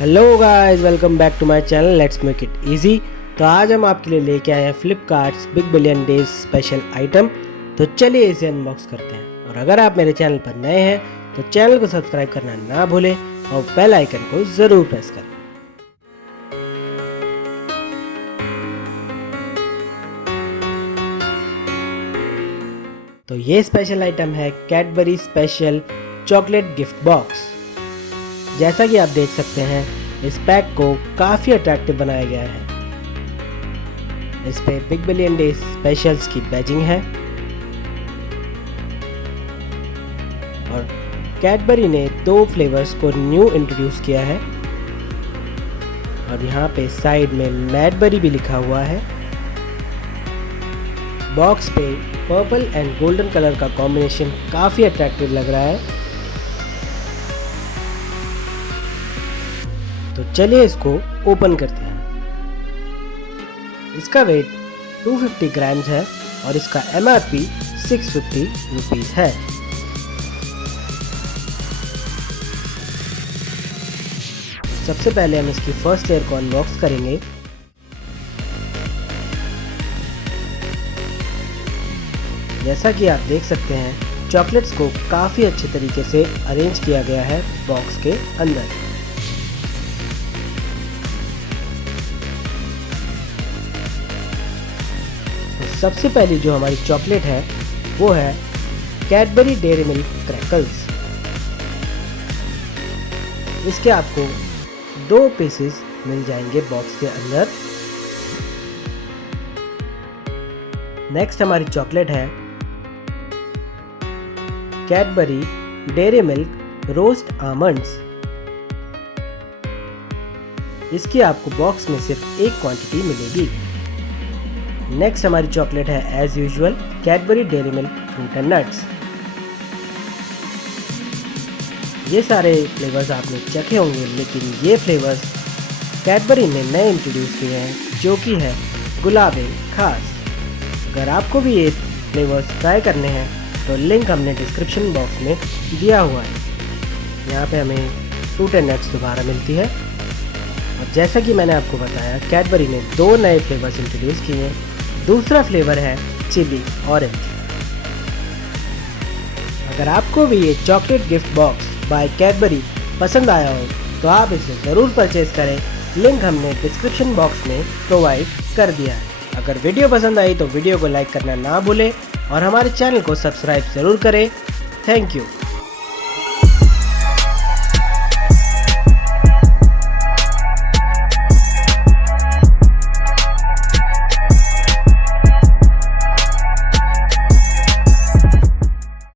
Hello guys, welcome back to my channel let's make it easy. तो आज हम आपके लिए लेके आए हैं Flipkart's big billion days special item. तो चलिए इसे अनबॉक्स करते हैं। और अगर आप मेरे चैनल पर नए हैं तो चैनल को सब्सक्राइब करना ना भूलें और बेल आइकन को ज़रूर प्रेस करें। तो ये स्पेशल आइटम है Cadbury special chocolate gift box. जैसा कि आप देख सकते हैं, इस पैक को काफ़ी अट्रैक्टिव बनाया गया है। इस पे बिग बिलियन डेज स्पेशल्स की बैजिंग है और कैडबरी ने 2 फ्लेवर्स को न्यू इंट्रोड्यूस किया है। और यहाँ पे साइड में मैडबरी भी लिखा हुआ है। बॉक्स पे पर्पल एंड गोल्डन कलर का कॉम्बिनेशन काफ़ी अट्रैक्टिव लग रहा है। तो चलिए इसको ओपन करते हैं। इसका वेट 250 ग्राम्स है और इसका MRP 650 रुपीज़ है। सबसे पहले हम इसकी फर्स्ट लेयर को अनबॉक्स करेंगे। जैसा कि आप देख सकते हैं, चॉकलेट्स को काफ़ी अच्छे तरीके से अरेंज किया गया है बॉक्स के अंदर। सबसे पहली जो हमारी चॉकलेट है वो है कैडबरी डेयरी मिल्क क्रैकल्स। इसके आपको 2 पीसेस मिल जाएंगे बॉक्स के अंदर। नेक्स्ट हमारी चॉकलेट है Cadbury dairy milk roast almonds. इसकी आपको बॉक्स में सिर्फ 1 क्वांटिटी मिलेगी। नेक्स्ट हमारी चॉकलेट है as usual Cadbury dairy milk fruit and nuts. ये सारे फ्लेवर्स आपने चखे होंगे, लेकिन ये फ्लेवर्स कैडबरी ने नए इंट्रोड्यूस किए हैं, जो कि है गुलाबे खास। अगर आपको भी ये फ्लेवर्स ट्राई करने हैं तो लिंक हमने डिस्क्रिप्शन बॉक्स में दिया हुआ है। यहाँ पे हमें फ्रूट एंड नट्स दोबारा मिलती है। और जैसा कि मैंने आपको बताया, कैडबरी ने 2 नए फ्लेवर्स इंट्रोड्यूस किए हैं। दूसरा फ्लेवर है चिली ऑरेंज। अगर आपको भी ये chocolate gift box by Cadbury पसंद आया हो तो आप इसे ज़रूर परचेज करें। लिंक हमने डिस्क्रिप्शन बॉक्स में प्रोवाइड कर दिया है। अगर वीडियो पसंद आई तो वीडियो को लाइक करना ना भूलें और हमारे चैनल को सब्सक्राइब ज़रूर करें। Thank you.